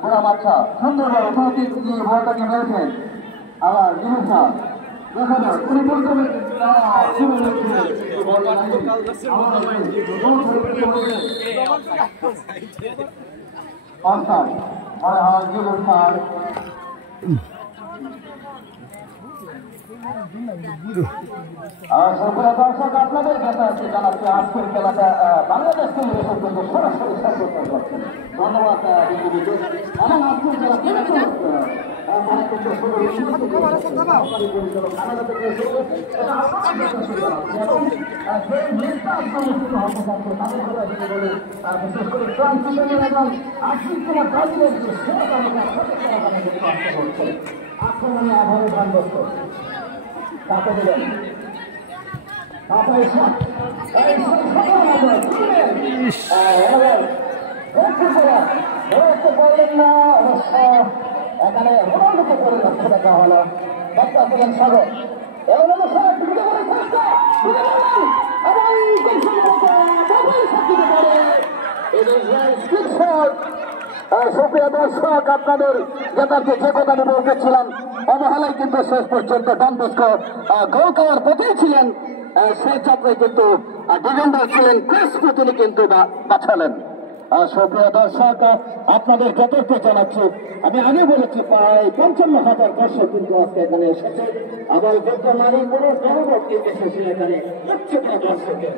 গোলাম আচ্ছা সুন্দরভাবে সহযোগী দিয়ে বলটাকে মেরেছেন। আবার জিনিসা দেখা যাক উনি বলতে দর্শক আপনাদের কাছে জানাচ্ছি আজকের খেলাটা বাংলাদেশ থেকে এসে কিন্তু সরাসরি সাপোর্ট করছেন। ধন্যবাদ এবং আজকের খেলা আক্রমণে আধারে ধানগ্রস্ত তাকে দিলেন পারলেন না অবশ্য এখানে রোনাল্ডোকে করে লক্ষ্য দেখা হলো ডাক্তার ছিলেন সাগর সুপ্রিয় দর্শক আপনাদের যেটাকে যে কথা বলতেছিলাম অবহেলায় কিন্তু শেষ পর্যন্ত ডন বস্কো গোল খাওয়ার পথেই ছিলেন সেই ছাত্রে কিন্তু ডিফেন্ডার ছিলেন ক্রিসপো তিনি কিন্তু বাঁচালেন। সুপ্রিয় দর্শক আপনাদের যথার্থ জানাচ্ছি আমি আগে বলেছি প্রায় 55,000 দর্শক কিন্তু আজকে এখানে এসেছে। আবার বর্তমানে কোনো জনগণ কিন্তু এসেছে এখানে উচ্চতা দর্শকের।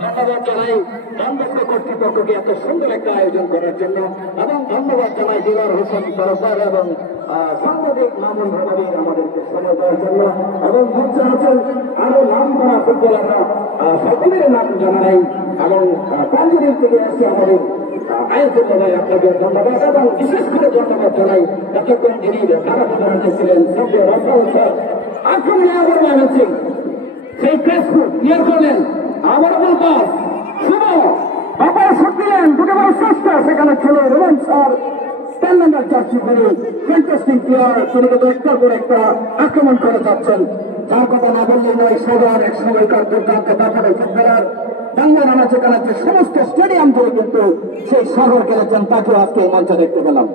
ধন্যবাদ জানাই ডনবস্কো কর্তৃপক্ষকে এত সুন্দর একটা আয়োজন করার জন্য এবং ধন্যবাদ জানাই দিলার হোসেন তরফদার এবং সাংবাদিক মামুন ভাবাবির আমাদেরকে সময় দেওয়ার জন্য এবং বুঝতে আছেন আরো নাম করা ফুটবলাররা সকলের নাম জানা নেই এবং তানজিল থেকে আসছে আমাদের আয়োজন জানাই আপনাদের ধন্যবাদ এবং বিশেষ করে ধন্যবাদ জানাই এতক্ষণ যিনি ধারা প্রধান ছিলেন আক্রমণে আবার নামেছেন সেই ফেসবুক ক্লিয়ার করলেন আবার বলতো শুভ বাবার শট দিলেন দুটো বড় চেষ্টা সেখানে ছিল রোমান স্যার 10 নম্বর জার্সি পরে ফ্যান্টাস্টিক প্লেয়ার তিনি কিন্তু একটার পর একটা আক্রমণ করে যাচ্ছেন যার কথা না বললে নয় সবার এক সময়কার দুর্দান্ত দাপটের ফুটবলার বাংলা নামাজে কানাচ্ছে সমস্ত স্টেডিয়াম জুড়ে কিন্তু সেই শহর খেলেছেন তাকেও আজকে মঞ্চে দেখতে পেলাম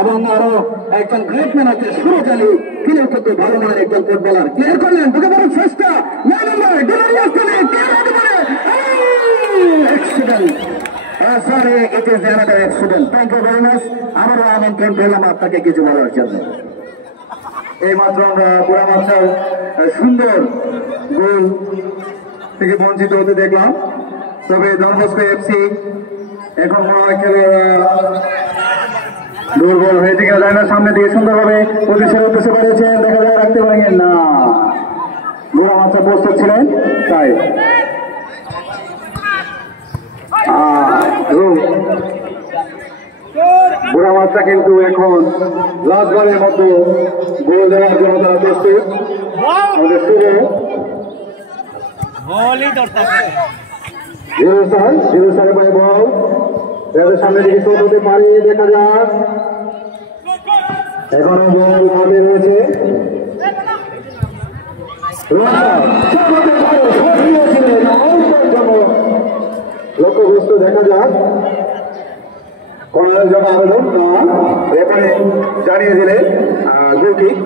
এবং আরো একজন গ্রেট ম্যান আছে সুরজ আলী তিনিও কিন্তু ভালো মানের একজন ফুটবলার ক্লিয়ার করলেন দুটো বড় চেষ্টা 9 নম্বর sorry, it is another accident. Thank you very much. আবারও আমন্ত্রণ পেলাম আপনাকে কিছু বলার জন্য। এই মাত্র আমরা গোলাম আচ্ছার সুন্দর গোল থেকে বঞ্চিত হতে দেখলাম। তবে ডন বস্কো এফসি এখন মনে হয় খেলোয়াড়রা দুর্বল হয়ে থেকে যায় না সামনে দিকে সুন্দরভাবে প্রতিষ্ঠার উদ্দেশ্যে বাড়িয়েছেন দেখা যায় রাখতে পারেন না গোলাম আচ্ছা প্রস্তুত ছিলেন তাই বুড়া মাছটা কিন্তু এখন লাস্টবারের মতো গোল দেওয়ার জন্য তারা প্রস্তুত আমাদের শুরু জিরো সারে পাই বল এদের সামনে দিকে শোট হতে পারি দেখা যাক এখনো বল হাতে রয়েছে লক্ষ্যবস্তু দেখা যাক কর্নারের জন্য আবেদন রেফারি জানিয়ে দিলে গোল কিক